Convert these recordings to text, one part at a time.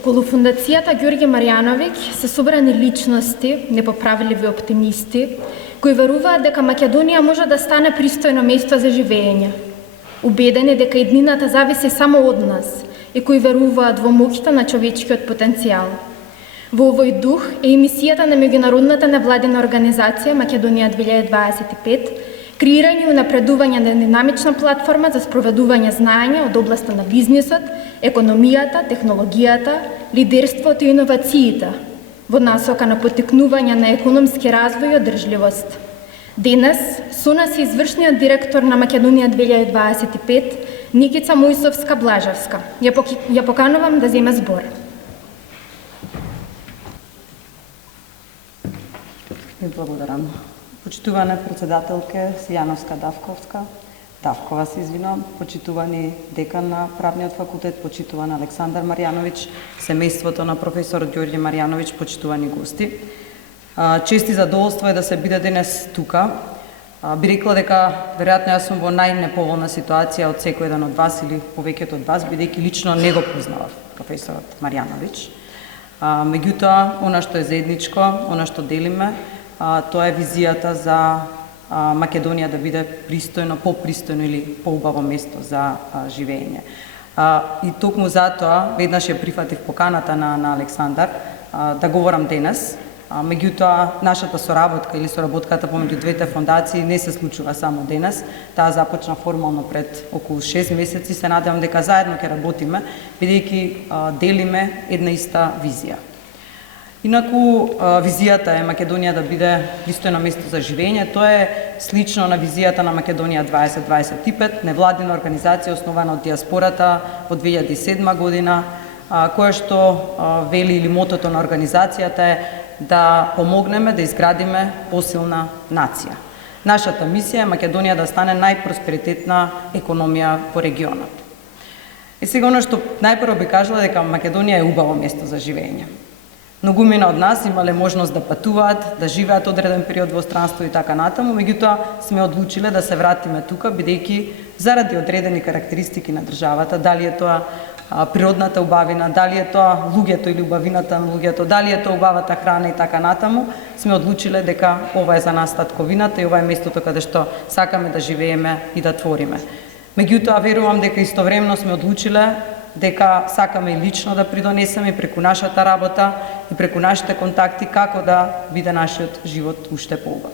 Околу фундацијата Ѓорѓе Марјановиќ се собрани личности, непоправливи оптимисти, кои веруваат дека Македонија може да стане пристојно место за живење. Убедени дека иднината зависи само од нас и кои веруваат во моќта на човечкиот потенцијал. Во овој дух е емисијата на меѓународната невладина организација Македонија 2025, креирање и унапредување на динамична платформа за спроведување знаење од областа на бизнисот, економијата, технологијата, лидерството и иновациите, во насока на поттикнување на економски развој и одржливост. Денес со нас е извршниот директор на Македонија 2025, Никица Мојсовска-Блажевска. Ја поканувам да земе збор. Благодарам. Почитувана председателке Сијановска-Давковска, Давкова се извинувам, почитувани декан на Правниот факултет, почитуван Александар Марјановиќ, семејството на професор Ѓорѓе Марјановиќ, почитувани гости. Чест и задоволство е да се биде денес тука. Би рекла дека веројатно јас сум во најнеповолна ситуација од секој еден од вас или повеќето од вас, бидејќи лично не го познавав професорот Марјановиќ. Меѓутоа, она што е заедничко, она што делиме, тоа е визијата за Македонија да биде пристојно, попристојно или поубаво место за живење. И токму затоа веднаш ја прифатив поканата на Александар да говорам денес. Меѓутоа, нашата соработка или соработката помеѓу двете фондации не се случува само денес. Таа започна формално пред околу 6 месеци. Се надевам дека заедно ќе работиме, бидејќи делиме една иста визија. Инаку, визијата е Македонија да биде пристојно место за живење. Тоа е слично на визијата на Македонија 2025, невладина организација основана од диаспората во 2007 година, која што вели или мотото на организацијата е да помогнеме да изградиме посилна нација. Нашата мисија е Македонија да стане најпросперитетна економија во регионот. И сега оно што најпрво би кажала дека Македонија е убаво место за живење. Многумина од нас имале можност да патуваат, да живеат одреден период во странство и така натаму, меѓутоа сме одлучиле да се вратиме тука, бидејќи заради одредени карактеристики на државата, дали е тоа природната убавина, дали е тоа луѓето или убавината на луѓето, дали е тоа убавата храна и така натаму, сме одлучиле дека ова е за нас татковината и ова е местото каде што сакаме да живееме и да твориме. Меѓутоа, верувам дека истовремено сме одлучиле дека сакаме и лично да придонесеме преку нашата работа и преку нашите контакти како да биде нашиот живот уште поубав.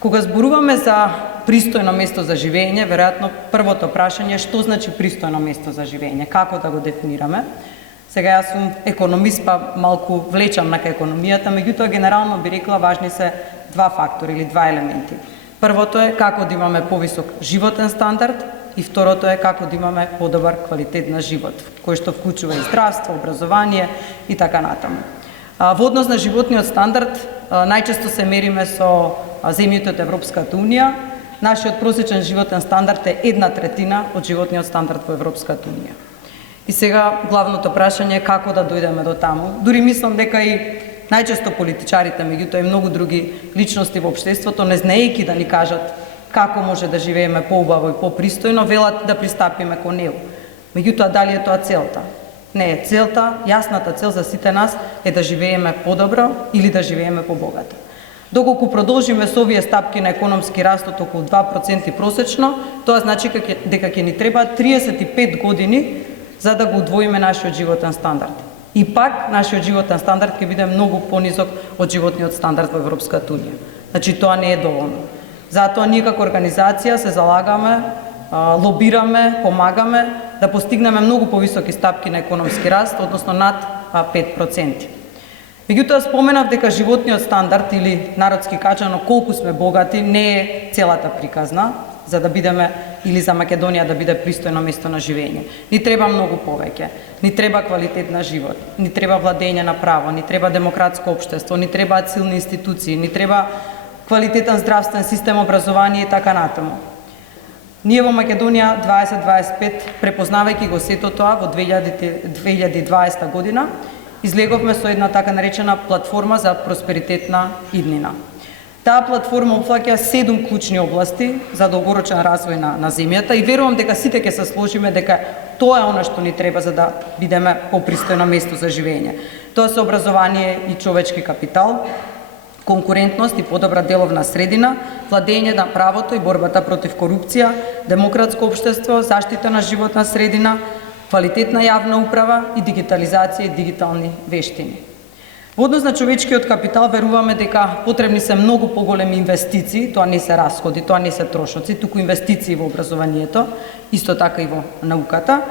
Кога зборуваме за пристојно место за живење, веројатно првото прашање е што значи пристојно место за живење, како да го дефинираме. Сега јас сум економист, па малку влечам на економијата, меѓутоа генерално би рекла важни се два фактори или два елементи. Првото е како да имаме повисок животен стандард и второто е како да имаме подобар квалитет на живот, кој што вклучува и здравство, образование и така натаму. Во однос на животниот стандард, најчесто се мериме со земјите од Европската унија. Нашиот просечен животен стандард е 1/3 од животниот стандард во Европската унија. И сега главното прашање е како да дојдеме до таму. Дури мислам дека и најчесто политичарите, меѓутоа и многу други личности во општеството, не знаејќи да ни кажат како може да живееме поубаво и попристојно, велат да пристапиме кон него. Меѓутоа, дали е тоа целта? Не е целта, јасната цел за сите нас е да живееме подобро или да живееме побогато. Доколку продолжиме со овие стапки на економски раст од околу 2% просечно, тоа значи дека ќе ни треба 35 години за да го удвоиме нашиот животен стандард. И пак, нашиот животен стандард ќе биде многу понизок од животниот стандард во Европската унија. Значи, тоа не е доволно. Затоа ние како организација се залагаме, лобираме, помагаме да постигнеме многу повисоки стапки на економски раст, односно над 5%. Меѓутоа споменав дека животниот стандард или народски кажано колку сме богати не е целата приказна за да бидеме или за Македонија да биде пристојно место на живење. Ни треба многу повеќе. Ни треба квалитет на живот, ни треба владење на право, ни треба демократско општество, ни требаат силни институции, ни треба квалитетен здравствен систем, образование и така натаму. Ние во Македонија 2025, препознавајќи го сето тоа во 2020 година, излеговме со една така наречена платформа за просперитетна иднина. Таа платформа опфаќа 7 клучни области за долгорочен развој на земјата и верувам дека сите ќе се сложиме дека Тоа е оно што ни треба за да бидеме попристојно место за живење. Тоа се образование и човечки капитал, конкурентност и подобра деловна средина, владење на правото и борбата против корупција, демократско општество, заштита на животна средина, квалитетна јавна управа и дигитализација и дигитални вештини. Во однос на човечкиот капитал веруваме дека потребни се многу поголеми инвестиции, тоа не се расходи, тоа не се трошоци, туку инвестиции во образованието, исто така и во науката,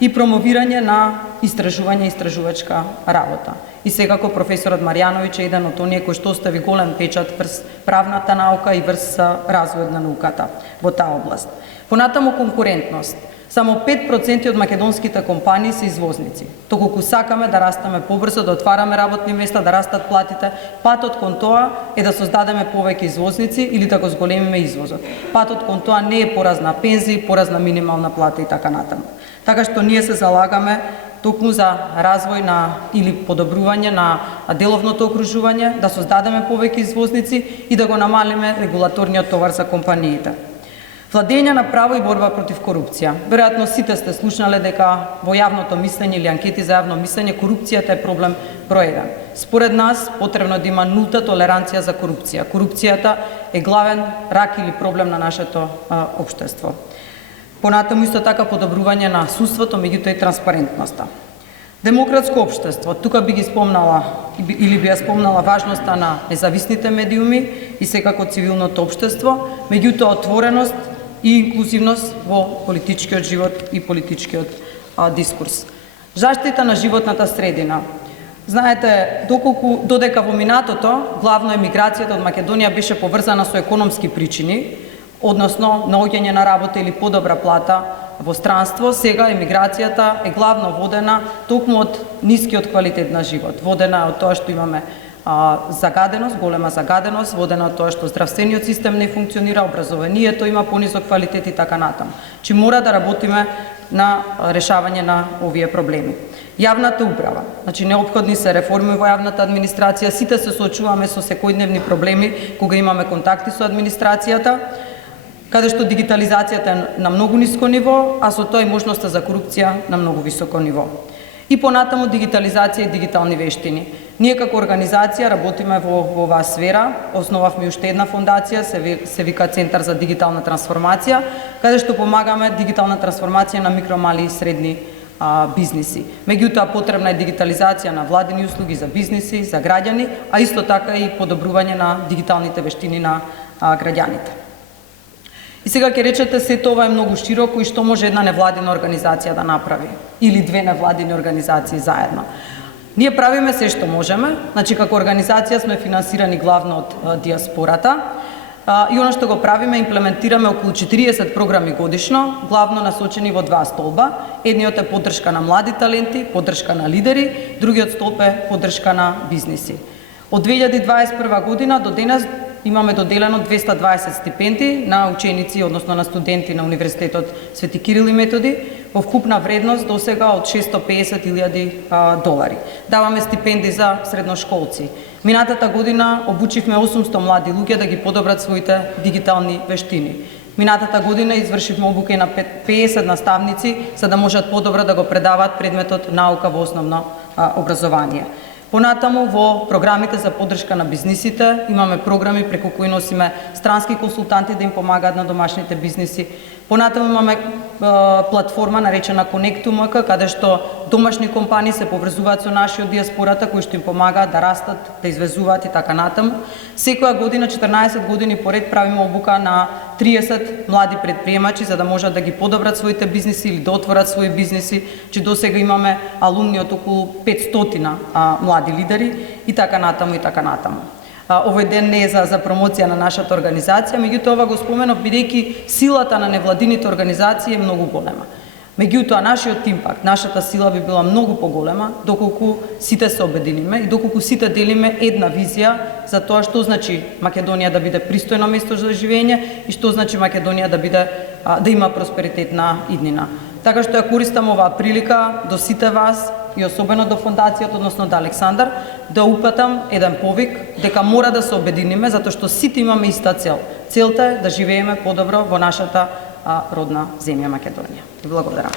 и промовирање на истражување и истражувачка работа. И секако професорот Марјановиќ е еден од оние кој што остави голем печат врз правната наука и врз развојот на науката во таа област. Понатаму конкурентност. Само 5% од македонските компании се извозници. Доколку сакаме да растаме побрзо, да отвараме работни места, да растат платите, патот кон тоа е да создадеме повеќе извозници или да го зголемиме извозот. Патот кон тоа не е поразна пензија, поразна минимална плата и така натаму. Така што ние се залагаме токму за развој на или подобрување на деловното окружување, да создадеме повеќе извозници и да го намалиме регулаторниот товар за компаниите. Владење на право и борба против корупција. Веројатно сите сте слушнале дека во јавното мислење или анкети за јавно мислење корупцијата е проблем број 1. Според нас потребно да има нулта толеранција за корупција. Корупцијата е главен рак или проблем на нашето општество. Понатаму исто така подобрување на судството, меѓутоа и транспарентноста. Демократско општество, тука би ги спомнала или би ја спомнала важноста на независните медиуми и секако цивилното општество, меѓутоа отвореност и инклузивност во политичкиот живот и политичкиот дискурс. Заштита на животната средина. Знаете, додека во минатото главно емиграцијата од Македонија беше поврзана со економски причини, односно наоѓање на работа или подобра плата во странство, сега емиграцијата е главно водена токму од нискиот квалитет на живот. Водена од тоа што имаме загаденост, голема загаденост, водена од тоа што здравствениот систем не функционира, образованието има понисок квалитет и така натаму. Чи мора да работиме на решавање на овие проблеми. Јавната управа. Значи неопходни се реформи во јавната администрација, сите се соочуваме со секојдневни проблеми кога имаме контакти со администрацијата, каде што дигитализацијата е на многу ниско ниво, а со тоа и можноста за корупција на многу високо ниво. И понатаму дигитализација и дигитални вештини. Ние како организација работиме во оваа сфера, основавме уште една фондација, се вика Центар за дигитална трансформација, каде што помагаме дигитална трансформација на микро, мали и средни бизниси. Меѓутоа потребна е дигитализација на владини услуги за бизниси, за граѓани, а исто така и подобрување на дигиталните вештини на граѓаните. И сега ќе речете се тоа е многу широко и што може една невладина организација да направи или две невладини организации заедно. Ние правиме се што можеме, значи како организација сме финансирани главно од диаспората и оно што го правиме имплементираме околу 40 програми годишно, главно насочени во два столба. Едниот е поддршка на млади таленти, поддршка на лидери, другиот столб е поддршка на бизниси. Од 2021 година до денес имаме доделено 220 стипендии на ученици, односно на студенти на Универзитетот Свети Кирил и Методи, во вкупна вредност досега од $650,000. Даваме стипендии за средношколци. Минатата година обучивме 800 млади луѓе да ги подобрат своите дигитални вештини. Минатата година извршивме обука на 50 наставници за да можат подобро да го предават предметот наука во основно образование. Понатаму во програмите за поддршка на бизнисите имаме програми преку кои носиме странски консултанти да им помагаат на домашните бизниси. Понатаму имаме платформа наречена Connect.mk, каде што домашни компании се поврзуваат со наши од диаспората кои што им помагаат да растат, да извезуваат и така натаму. Секоја година, 14 години поред, правиме обука на 30 млади предприемачи за да можат да ги подобрат своите бизниси или да отворат своји бизниси, че досега имаме алумни од околу 500 млади лидери и така натаму и така натаму. Овој ден не е за промоција на нашата организација, меѓутоа ова го споменав бидејќи силата на невладините организации е многу голема. Меѓутоа нашиот импакт, нашата сила би била многу поголема доколку сите се обединиме и доколку сите делиме една визија за тоа што значи Македонија да биде пристојно место за живење и што значи Македонија да има просперитетна иднина. Така што ја користам оваа прилика до сите вас и особено до фондацијата, односно до Александар, да упатам еден повик дека мора да се обединиме затоа што сите имаме иста цел. Целта е да живееме подобро во нашата родна земја Македонија. Благодарам.